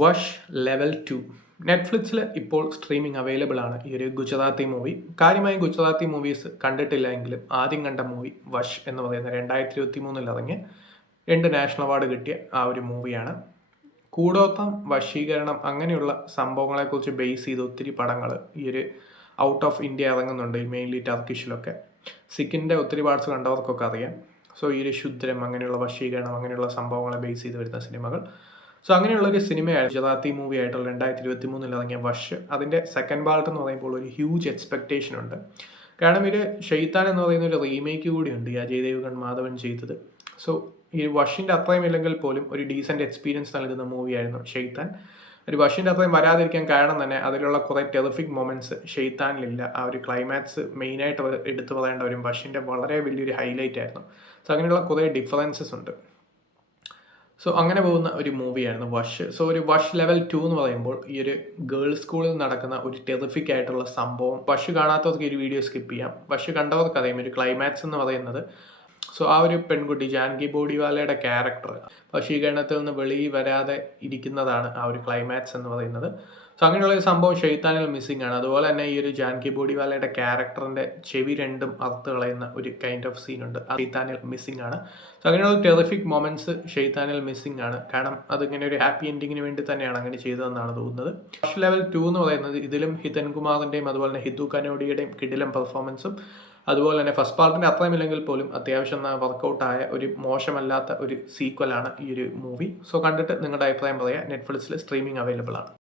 Wash level 2 നെറ്റ്ഫ്ലിക്സിൽ ഇപ്പോൾ streaming available ആണ് ഈ ഒരു ഗുജറാത്തി മൂവി. കാര്യമായി ഗുജറാത്തി മൂവീസ് കണ്ടിട്ടില്ല എങ്കിലും ആദ്യം കണ്ട മൂവി വഷ് എന്ന് പറയുന്ന 2023 ഇറങ്ങിയ 2 നാഷണൽ അവാർഡ് കിട്ടിയ ആ ഒരു മൂവിയാണ്. കൂടോത്രം, വശീകരണം അങ്ങനെയുള്ള സംഭവങ്ങളെക്കുറിച്ച് ബേസ് ചെയ്ത് ഒത്തിരി പടങ്ങൾ ഈ ഒരു ഔട്ട് ഓഫ് ഇന്ത്യ ഇറങ്ങുന്നുണ്ട്, മെയിൻലി ടർക്കിഷിലൊക്കെ. സിക്കിൻ്റെ ഒത്തിരി പാർട്സ് കണ്ടവർക്കൊക്കെ അറിയാം. സോ ഈ ഒരു ശുദ്രം, അങ്ങനെയുള്ള വശീകരണം, അങ്ങനെയുള്ള സംഭവങ്ങളെ ബേസ് ചെയ്ത് വരുന്ന സിനിമകൾ. സോ അങ്ങനെയുള്ളൊരു സിനിമയായിരുന്നു ഗുജറാത്തി മൂവി ആയിട്ടുള്ള 2023 ഇറങ്ങിയ വഷ്. അതിൻ്റെ സെക്കൻഡ് പാർട്ട് എന്ന് പറയുമ്പോൾ ഒരു ഹ്യൂജ് എക്സ്പെക്റ്റേഷൻ ഉണ്ട്. കാരണം ഇത് ഷെയ്ത്താൻ എന്ന് പറയുന്ന ഒരു റീമേക്ക് കൂടിയുണ്ട് ഈ അജയ് ദേവ്ഗൺ മാധവൻ ചെയ്തത്. സോ ഈ വഷിൻ്റെ അത്രയും ഇല്ലെങ്കിൽ പോലും ഒരു ഡീസൻറ്റ് എക്സ്പീരിയൻസ് നൽകുന്ന മൂവിയായിരുന്നു ഷെയ്ത്താൻ. ഒരു വഷിൻ്റെ അത്രയും വരാതിരിക്കാൻ കാരണം തന്നെ അതിലുള്ള കുറേ ടെറിഫിക് മൊമെൻറ്റ്സ് ഷെയ്ത്താനിലില്ല. ആ ഒരു ക്ലൈമാക്സ് മെയിനായിട്ട് എടുത്തു പറയേണ്ട ഒരു വഷിൻ്റെ വളരെ വലിയൊരു ഹൈലൈറ്റ് ആയിരുന്നു. സോ അങ്ങനെയുള്ള കുറേ ഡിഫറൻസസ് ഉണ്ട്. സോ അങ്ങനെ പോകുന്ന ഒരു മൂവിയായിരുന്നു വഷ്. സോ ഒരു വഷ് ലെവൽ 2 എന്ന് പറയുമ്പോൾ ഈ ഒരു ഗേൾസ് സ്കൂളിൽ നടക്കുന്ന ഒരു ടെറിഫിക് ആയിട്ടുള്ള സംഭവം. വഷ് കാണാത്തവർക്ക് ഈ ഒരു വീഡിയോ സ്കിപ്പ് ചെയ്യാം. വഷ് കണ്ടവർക്ക് അറിയാം ഒരു ക്ലൈമാക്സ് എന്ന് പറയുന്നത്. സോ ആ ഒരു പെൺകുട്ടി ജാൻകി ബോഡിവാലയുടെ ക്യാരക്ടർ വശീകരണത്തിൽ നിന്ന് വെളിയിൽ വരാതെ ഇരിക്കുന്നതാണ് ആ ഒരു ക്ലൈമാക്സ് എന്ന് പറയുന്നത്. സോ അങ്ങനെയുള്ള ഒരു സംഭവം ഷെയ്ത്താനിൽ മിസ്സിംഗ് ആണ്. അതുപോലെ തന്നെ ഈ ഒരു ജാൻകി ബോഡിവാലയുടെ ക്യാരക്ടറിൻ്റെ ചെവി രണ്ടും അറുത്ത് കളയുന്ന ഒരു കൈൻഡ് ഓഫ് സീൻ ഉണ്ട്, ഷെയ്ത്താനിൽ മിസ്സിംഗ് ആണ്. സോ അങ്ങനെയുള്ള ടെറിഫിക് മൊമെൻറ്റ്സ് ഷെയ്ത്താനിൽ മിസ്സിംഗ് ആണ്. കാരണം അതിങ്ങനെ ഒരു ഹാപ്പി എൻഡിങ്ങിന് വേണ്ടി തന്നെയാണ് അങ്ങനെ ചെയ്തതെന്നാണ് തോന്നുന്നത്. വഷ് ലെവൽ 2 എന്ന് പറയുന്നത് ഇതിലും ഹിതൻ കുമാറിൻ്റെയും അതുപോലെ തന്നെ ഹിതു കനോഡിയുടെയും കിടിലം പെർഫോമൻസും അതുപോലെ തന്നെ ഫസ്റ്റ് പാർട്ടിൻ്റെ അത്രയും ഇല്ലെങ്കിൽ പോലും അത്യാവശ്യം വർക്കൗട്ടായ ഒരു മോശമല്ലാത്ത ഒരു സീക്വലാണ് ഈ ഒരു മൂവി. സോ കണ്ടിട്ട് നിങ്ങളുടെ അഭിപ്രായം പറയുക. നെറ്റ്ഫ്ലിക്സിൽ സ്ട്രീമിംഗ് അവൈലബിൾ ആണ്.